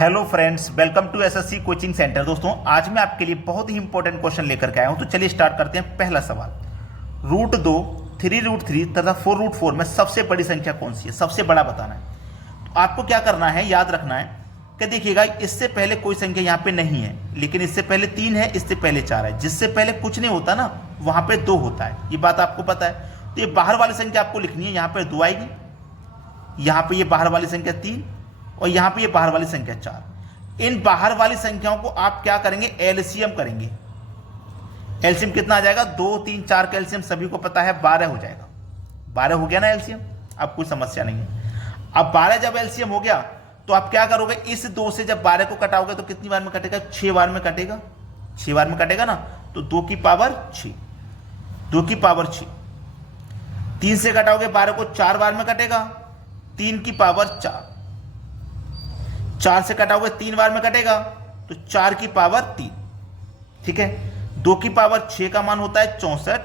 Hello friends, welcome to SSC coaching centre. दोस्तों, आज मैं आपके लिए बहुत ही इंपॉर्टेंट क्वेश्चन लेकर के आया हूं। तो चलिए स्टार्ट करते हैं। पहला सवाल, √2, 3√3 तथा 4√4 में सबसे बड़ी संख्या कौन सी है? सबसे बड़ा बताना है। तो आपको क्या करना है, याद रखना है कि देखिएगा, इससे पहले कोई संख्या यहाँ पे नहीं है, लेकिन इससे पहले 3 है, इससे पहले 4 है। जिससे पहले कुछ नहीं होता ना, वहां पे 2 होता है। ये बात आपको पता है। तो ये बाहर वाली संख्या आपको लिखनी है, यहाँ पे 2 आएगी, यहाँ पे ये बाहर वाली संख्या 3 और यहां पे ये बाहर वाली संख्या 4। इन बाहर वाली संख्याओं को आप क्या करेंगे? एलसीएम करेंगे। एलसीएम कितना आ जाएगा? 2, 3, 4 का एलसीएम सभी को पता है 12 हो जाएगा। 12 हो गया ना एलसीएम, अब कोई समस्या नहीं है। अब 12 जब एलसीएम हो गया तो आप क्या करोगे? इस 2 से जब 12 को कटाओगे तो कितनी बार में कटेगा? 6 बार में कटेगा। 6 बार में कटेगा ना, तो 2 की पावर 6, 2 की पावर 6। 3 से कटाओगे 12 को, 4 बार में कटेगा, 3 की पावर 4। 4 से कटाओगे 3 बार में कटेगा, तो 4 की पावर 3। ठीक है। 2 की पावर 6 का मान होता है 64,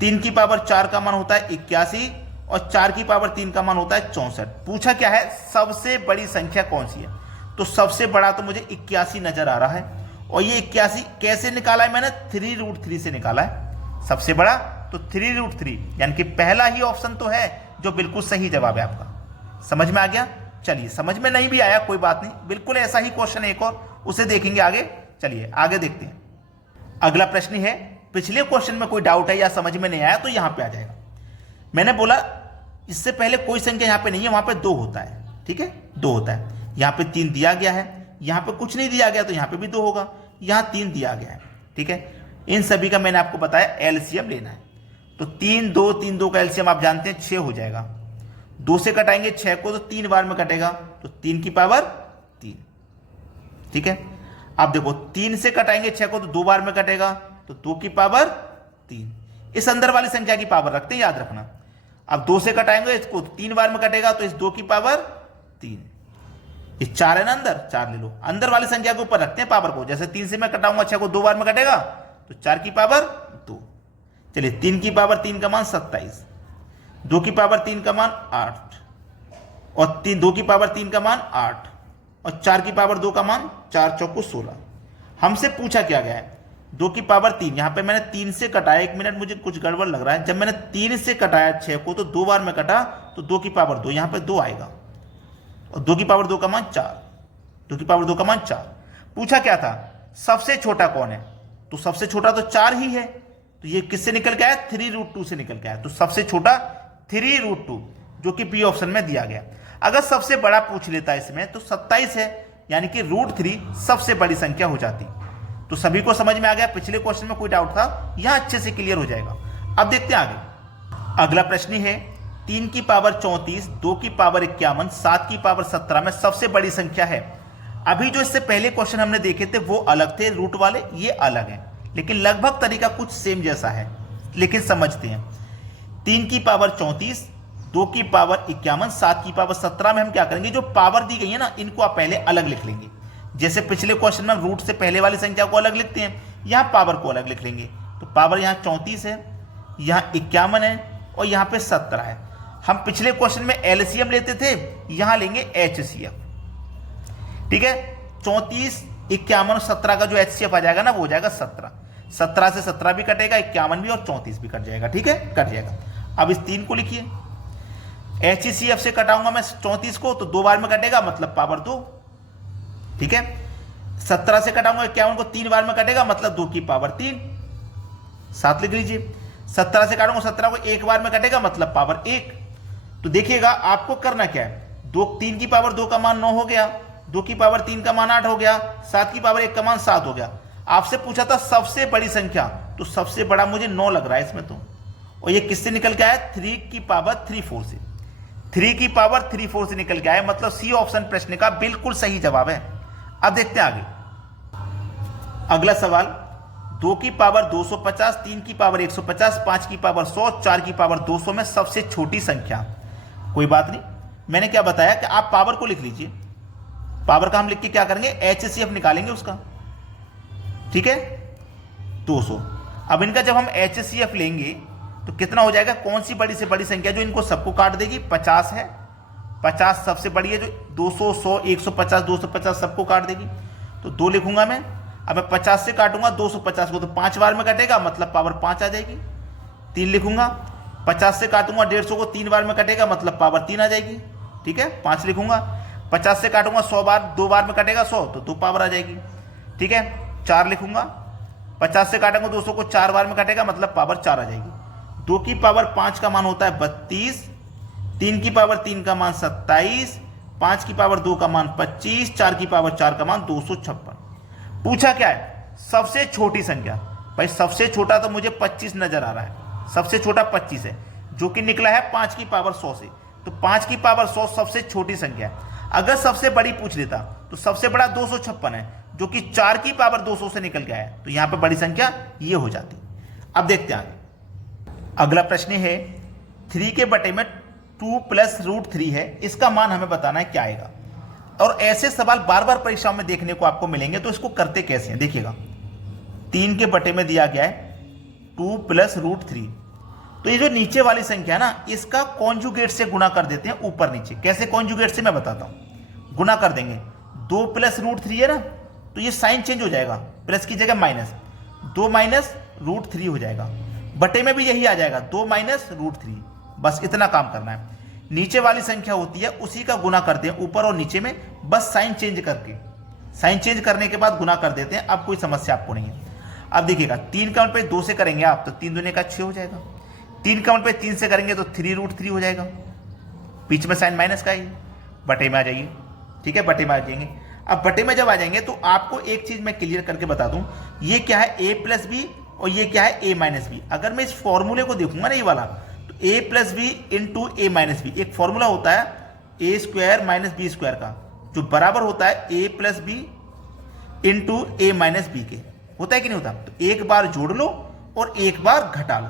3 की पावर 4 का मान होता है 81 और 4 की पावर 3 का मान होता है 64। पूछा क्या है? सबसे बड़ी संख्या कौन सी है? तो सबसे बड़ा तो मुझे 81 नजर आ रहा है। और ये 81 कैसे निकाला है मैंने? 3√3 से निकाला है। सबसे बड़ा तो 3√3, यानी कि पहला ही ऑप्शन तो है जो बिल्कुल सही जवाब है आपका। समझ में आ गया? चलिए, समझ में नहीं भी आया कोई बात नहीं, बिल्कुल ऐसा ही क्वेश्चन है एक और, उसे देखेंगे आगे। चलिए आगे देखते हैं। अगला प्रश्न है, पिछले क्वेश्चन में कोई डाउट है या समझ में नहीं आया तो यहां पे आ जाएगा। मैंने बोला इससे पहले कोई संख्या यहां पे नहीं है, वहां पे 2 होता है। ठीक है, 2 होता है। यहां पे 3 दिया गया है, यहां पे कुछ नहीं दिया गया तो यहां पे भी 2 होगा। यहां 3 दिया गया है। ठीक है, इन सभी का मैंने आपको बताया एलसीएम लेना है। तो 3, 2, 3, 2 का एलसीएम आप जानते हैं 6 हो जाएगा। 2 से कटाएंगे 6 को तो 3 बार में कटेगा, तो 3 की पावर 3। ठीक है। अब देखो, 3 से कटाएंगे 6 को तो 2 बार में कटेगा, तो 2 की पावर 3। इस अंदर वाली संख्या की पावर रखते हैं, याद रखना। अब 2 से कटाएंगे इसको तो 3 बार में कटेगा, तो इस 2 की पावर 3। इस 4 है ना अंदर, 4 ले लो। अंदर वाली संख्या के ऊपर रखते हैं पावर को। जैसे 3 से मैं कटाऊंगा 6 को 2 बार में कटेगा, तो 4 की पावर 2। चलिए, 3 की पावर 3 का मान 27, 2 की पावर 3 का मान 8 और 2 की पावर 3 का मान 8 और 4 की पावर 2 का मान 4 चौको 16। हमसे पूछा क्या गया है? 2 की पावर 3। यहां पे मैंने 3 से कटाया, 1 मिनट मुझे कुछ गड़बड़ लग रहा है। जब मैंने 3 से कटाया 6 को तो 2 बार में कटा, तो 2 की पावर 2, यहां पे 2 आएगा और 2 की पावर 2 का मान 4, 2 की पावर 2 का मान 4। पूछा क्या था? सबसे छोटा कौन है? तो सबसे छोटा तो 4 ही है। तो ये किससे निकल के आया? 3√2 से निकल के आया। तो सबसे छोटा 3√2, जो कि बी ऑप्शन में दिया गया। अगर सबसे बड़ा पूछ लेता है इसमें तो 27 है, यानी कि √3 सबसे बड़ी संख्या हो जाती। तो सभी को समझ में आ गया? पिछले क्वेश्चन में कोई डाउट था, यहां अच्छे से क्लियर हो जाएगा। अब देखते हैं आगे। अगला प्रश्न है, 3 की पावर 34, 2 की पावर 51, 7 की पावर 17 में सबसे बड़ी संख्या है। अभी जो इससे पहले क्वेश्चन हमने देखे थे वो अलग थे, रूट वाले, ये अलग है, लेकिन लगभग तरीका कुछ सेम जैसा है। लेकिन समझते हैं। 3 की पावर 34, 2 की पावर 51, 7 की पावर 17 में हम क्या करेंगे? जो पावर दी गई है ना, इनको आप पहले अलग लिख लेंगे। जैसे पिछले क्वेश्चन में रूट से पहले वाली संख्या को अलग लिखते हैं, यहां पावर को अलग लिख लेंगे। तो पावर यहां 34 है, यहां 51 है और यहां पे 17 है। हम पिछले क्वेश्चन में एलसीएम लेते थे, यहां लेंगे एचसीएफ। ठीक है, 34, 51 और 17 का जो एचसीएफ आ जाएगा ना, वो हो जाएगा 17। 17 से 17 भी कटेगा, 51 भी और 34 भी कट जाएगा। ठीक है, कट जाएगा। अब इस 3 को लिखिए। एचसीएफ से कटाऊंगा मैं 34 को तो 2 बार में कटेगा, मतलब पावर 2। ठीक है। 17 से कटाऊंगा 51 को, 3 बार में कटेगा, मतलब 2 की पावर 3। 7 लिख लीजिए। 17 से काटूंगा 17 को 1 बार में कटेगा, मतलब पावर 1। तो देखिएगा आपको करना क्या है। 3 की पावर 2 का मान 9 हो गया, 2 की पावर 3 का मान 8 हो गया, 7 की पावर 1 का मान 7 हो गया। आपसे पूछा था सबसे बड़ी संख्या, तो सबसे बड़ा मुझे 9 लग रहा है इसमें तो। और ये किससे निकल के आया? 3 की पावर 34 से। 3 की पावर 34 से निकल के आया, मतलब सी ऑप्शन प्रश्न का बिल्कुल सही जवाब है। अब देखते हैं आगे। अगला सवाल, 2 की पावर 250, 3 की पावर 150, 5 की पावर 100, 4 की पावर 200 में सबसे छोटी संख्या। कोई बात नहीं, मैंने क्या बताया कि आप पावर को लिख लीजिए। पावर का हम लिख के क्या करेंगे? एचसीएफ निकालेंगे उसका। ठीक है, 200। अब इनका जब हम एचसीएफ लेंगे तो कितना हो जाएगा? कौन सी बड़ी से बड़ी संख्या जो इनको सबको काट देगी? 50 है, 50 सबसे बड़ी है, जो 200, 100, 150, 250 सबको काट देगी, तो 2 लिखूंगा मैं। अब मैं 50 से काटूंगा 250 को, तो 5 बार में कटेगा, मतलब पावर 5 आ जाएगी। 3 लिखूंगा, 50 से काटूंगा 150 को, 3 बार में कटेगा, मतलब पावर 3 आ जाएगी। ठीक है, 5 लिखूंगा, 50 से काटूंगा 100 बार, 2 बार में कटेगा 100, तो 2 पावर आ जाएगी। ठीक है, 4 लिखूंगा, 50 से काटूंगा 200 को, 4 बार में कटेगा, मतलब पावर 4 आ जाएगी। 2 की पावर 5 का मान होता है 32, 3 की पावर 3 का मान 27, 5 की पावर 2 का मान 25, 4 की पावर 4 का मान 256। पूछा क्या है? सबसे छोटी संख्या। भाई सबसे छोटा तो मुझे 25 नजर आ रहा है, सबसे छोटा 25 है, जो कि निकला है 5 की पावर 100 से। तो 5 की पावर 100 सबसे छोटी संख्या है। अगर सबसे बड़ी पूछ लेता तो सबसे बड़ा 256 है, जो कि 4 की पावर 200 से निकल गया है, तो यहां पर बड़ी संख्या ये हो जाती। अब देखते हैं आगे। अगला प्रश्न है 3 के बटे में 2 प्लस √3 है, इसका मान हमें बताना है क्या आएगा। और ऐसे सवाल बार बार परीक्षाओं में देखने को आपको मिलेंगे, तो इसको करते कैसे हैं देखिएगा। 3 के बटे में दिया गया है 2 प्लस √3, तो ये जो नीचे वाली संख्या है ना, इसका कॉन्जुगेट से गुणा कर देते हैं ऊपर नीचे। कैसे कॉन्जुगेट से मैं बताता हूं। गुणा कर देंगे, 2 प्लस √3 है ना, तो ये साइन चेंज हो जाएगा, प्लस की जगह माइनस, 2 माइनस √3 हो जाएगा। बटे में भी यही आ जाएगा, 2 माइनस √3। बस इतना काम करना है। नीचे वाली संख्या होती है उसी का गुना करते हैं ऊपर और नीचे में, बस साइन चेंज करके, साइन चेंज करने के बाद गुना कर देते हैं। अब कोई समस्या आपको नहीं है। अब देखिएगा, 3 का मल्टीप्लाई 2 से करेंगे आप, तो 3 दूने का 6 हो जाएगा। 3 का मल्टीप्लाई 3 से करेंगे तो 3√3 हो जाएगा। बीच में साइन माइनस का ही, बटे में आ जाइए। ठीक है, बटे में आ जाएंगे। अब बटे में जब आ जाएंगे तो आपको एक चीज मैं क्लियर करके बता दूं, ये क्या है a प्लस बी और ये क्या है a माइनस बी। अगर मैं इस फॉर्मूले को देखूंगा ना, ये वाला, तो a plus B into A minus B, एक फॉर्मूला होता है A square minus B square का, जो बराबर होता है a plus B into A minus B के। होता है कि नहीं होता? तो एक बार जोड़ लो और एक बार घटा लो।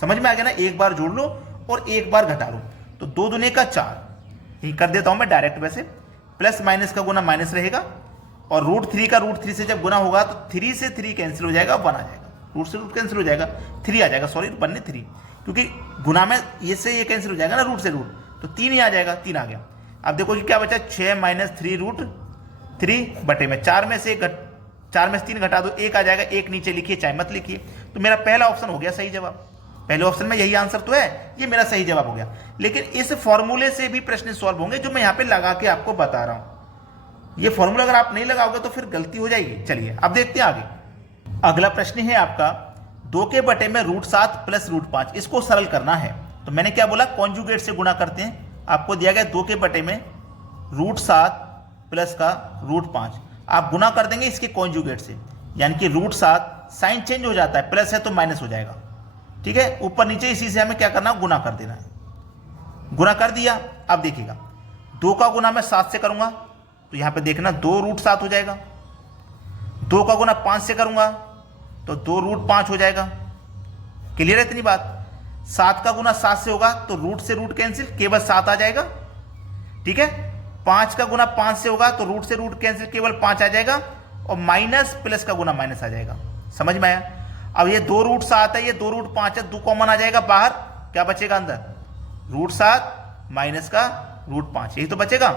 समझ में आ गया ना? एक बार जोड़ लो और एक बार घटा लो, तो 2 दूने का 4। यही कर देता हूं मैं डायरेक्ट। वैसे प्लस माइनस का गुना माइनस रहेगा, और √3 का √3 से जब गुना होगा तो 3 से 3 कैंसिल हो जाएगा, 1 आ जाएगा। रूट से रूट कैंसिल हो जाएगा, 3 आ जाएगा, सॉरी 1 नहीं 3, क्योंकि गुना में ये से ये कैंसिल हो जाएगा ना, रूट से रूट, तो 3 ही आ जाएगा, 3 आ गया। अब देखो कि क्या बचा, 6 माइनस 3√3 बटे में 4 में से 3 घटा दो, 1 आ जाएगा। 1 नीचे लिखिए चाहे मत लिखिए। तो मेरा पहला ऑप्शन हो गया सही जवाब। पहले ऑप्शन में यही आंसर तो है, ये मेरा सही जवाब हो गया। लेकिन इस फॉर्मूले से भी प्रश्न सॉल्व होंगे जो मैं यहाँ पे लगा के आपको बता रहा हूं। ये फॉर्मूला अगर आप नहीं लगाओगे तो फिर गलती हो जाएगी। चलिए अब देखते हैं आगे। अगला प्रश्न है आपका 2 के बटे में √7 प्लस √5, इसको सरल करना है। तो मैंने क्या बोला, कॉन्जुगेट से गुणा करते हैं। आपको दिया गया 2 के बटे में √7 प्लस का √5, आप गुना कर देंगे इसके कॉन्जुगेट से, यानी कि √7 साइन चेंज हो जाता है, प्लस है तो माइनस हो जाएगा। ठीक है, ऊपर नीचे इसी से हमें क्या करना, गुना कर देना है। गुना कर दिया। अब देखिएगा, 2 का गुना मैं 7 से करूंगा, तो यहां पे देखना 2√7 हो जाएगा। 2 का गुना 5 से करूंगा तो 2√5 हो जाएगा। क्लियर है इतनी बात? 7 का गुना 7 से होगा तो रूट से रूट कैंसिल, केवल 7 आ जाएगा। ठीक है, 5 का गुना 5 से होगा तो रूट से रूट कैंसिल, केवल 5 आ जाएगा, और माइनस प्लस का गुना माइनस आ जाएगा। समझ में आया? अब ये 2√7 है, ये 2√5 है, 2 कॉमन आ जाएगा बाहर, क्या बचेगा अंदर, √7 माइनस का √5, यही तो बचेगा।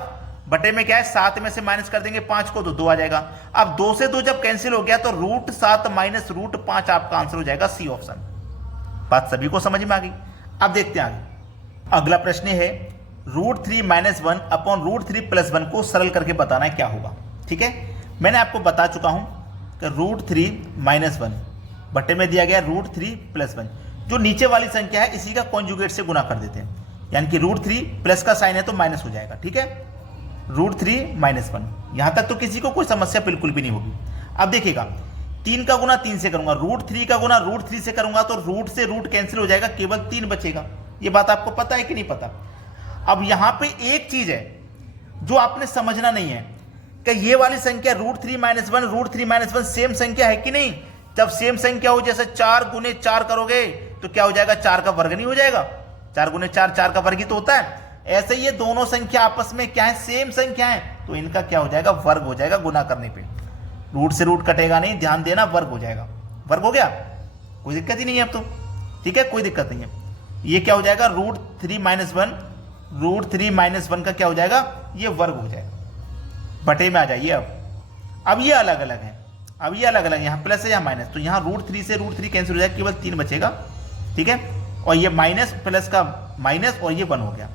बटे में क्या है, 7 में से माइनस कर देंगे 5 को तो 2 आ जाएगा। अब 2 से 2 जब कैंसिल हो गया तो √7 माइनस √5 आपका आंसर हो जाएगा सी ऑप्शन। बात सभी को समझ में आ गई? अब देखते हैं आगे। अगला प्रश्न है √3 - 1 अपॉन √3 + 1 को सरल करके बताना है क्या होगा। ठीक है, मैंने आपको बता चुका हूं कि √3 - 1 बटे में दिया गया √3 + 1, जो नीचे वाली संख्या है इसी का कॉन्जुगेट से गुना कर देते हैं, यानी कि √3 प्लस का साइन है तो माइनस हो जाएगा। ठीक है, √3 - 1, यहां तक तो किसी को कोई समस्या बिल्कुल भी नहीं होगी। अब देखिएगा, 3 का गुना 3 से करूंगा, √3 का गुना √3 से करूंगा तो रूट से रूट कैंसिल हो जाएगा, केवल 3 बचेगा। ये बात आपको पता है कि नहीं पता? अब यहां पे एक चीज है जो आपने समझना नहीं है कि ये वाली संख्या √3 - 1 √3 - 1 सेम संख्या है कि नहीं। जब सेम संख्या हो, जैसे 4 × 4 करोगे तो क्या हो जाएगा, 4 का वर्ग नहीं हो जाएगा? 4 × 4 4 का वर्ग ही तो होता है। ऐसे ये दोनों संख्या आपस में क्या है, सेम संख्या है, तो इनका क्या हो जाएगा, वर्ग हो जाएगा गुना करने पे। रूट से रूट कटेगा नहीं, ध्यान देना, वर्ग हो जाएगा। वर्ग हो गया, कोई दिक्कत ही नहीं है अब तो। ठीक है, कोई दिक्कत नहीं है। ये क्या हो जाएगा, √3 - 1 √3 - 1 का क्या हो जाएगा, ये वर्ग हो जाएगा। बटे में आ जाइए। अब ये अलग अलग है, अब ये अलग अलग, यहाँ प्लस है यहाँ माइनस, तो यहाँ √3 से √3 कैंसिल हो जाएगा, केवल 3 बचेगा। ठीक है, और ये माइनस प्लस का माइनस और ये 1 हो गया।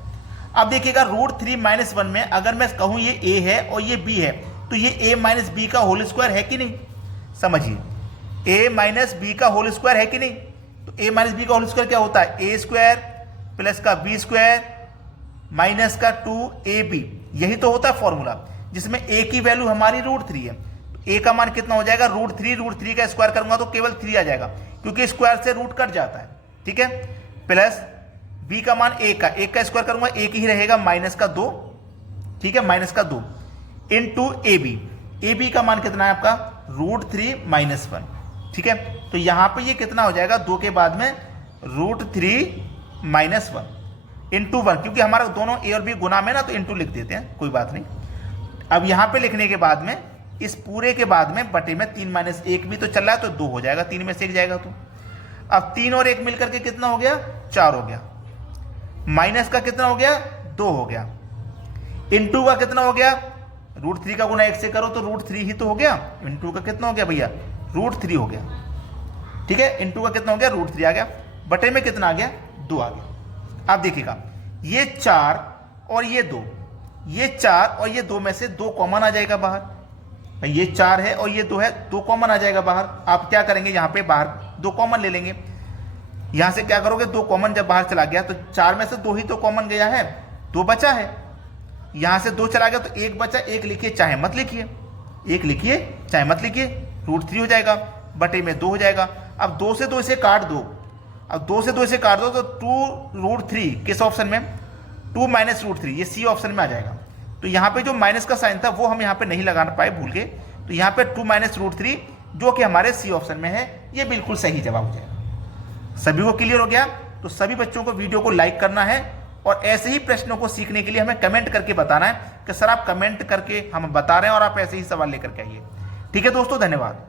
अब देखिएगा √3 - 1 में अगर मैं कहूँ ये a है और ये b है, तो ये a - b का होल स्क्वायर है कि नहीं, समझिए, a - b का होल स्क्वायर है कि नहीं। तो a - b का होल स्क्वायर क्या होता है, a² प्लस का b² माइनस का 2ab, यही तो होता है फॉर्मूला, जिसमें a की वैल्यू हमारी √3 है। तो a का मान कितना हो जाएगा, √3 का स्क्वायर करूंगा तो केवल 3 आ जाएगा, क्योंकि स्क्वायर से रूट कट जाता है। ठीक है, प्लस b का मान 1 का स्क्वायर करूंगा 1 ही रहेगा, माइनस का 2, ठीक है, माइनस का 2 इंटू ab का मान कितना है आपका, √3 - 1। ठीक है, तो यहां पे ये कितना हो जाएगा, 2 के बाद में √3 - 1 इंटू 1, क्योंकि हमारा दोनों a और b गुना में ना, तो इंटू लिख देते हैं, कोई बात नहीं। अब यहां पे लिखने के बाद में, इस पूरे के बाद में बटे में 3 - 1 भी तो चल रहा है, तो 2 हो जाएगा, 3 में से 1 जाएगा। तो अब 3 और 1 मिलकर के कितना हो गया, 4 हो गया, माइनस का कितना हो गया, 2 हो गया, इंटू का कितना हो गया, √3 का गुना 1 से करो तो √3 ही तो हो गया, इंटू का कितना हो गया भैया, √3 हो गया। ठीक है, इंटू का कितना हो गया, √3 आ गया, बटे में कितना आ गया, 2 आ गया। अब देखिएगा ये 4 और ये 2, ये 4 और ये 2 में से 2 कॉमन आ जाएगा बाहर, ये 4 है और ये 2 है, 2 कॉमन आ जाएगा बाहर। आप क्या करेंगे, यहाँ पे बाहर 2 कॉमन ले लेंगे, यहां से क्या करोगे, 2 कॉमन जब बाहर चला गया तो 4 में से 2 ही तो कॉमन गया है, 2 बचा है, यहां से 2 चला गया तो 1 बचा, 1 लिखिए चाहे मत लिखिए, 1 लिखिए चाहे मत लिखिए, √3 हो जाएगा, बटे में 2 हो जाएगा। अब 2 से 2 इसे काट दो, अब 2 से 2 इसे काट दो तो 2√3 किस ऑप्शन में, 2 - √3 ये सी ऑप्शन में आ जाएगा। तो यहाँ पे जो माइनस का साइन था वो हम यहाँ पे नहीं लगा पाए, भूल गए, तो यहाँ पे 2 - √3 जो कि हमारे सी ऑप्शन में है, ये बिल्कुल सही जवाब हो जाएगा। सभी को क्लियर हो गया। तो सभी बच्चों को वीडियो को लाइक करना है और ऐसे ही प्रश्नों को सीखने के लिए हमें कमेंट करके बताना है कि सर आप कमेंट करके हम बता रहे हैं और आप ऐसे ही सवाल लेकर के आइए। ठीक है दोस्तों, धन्यवाद।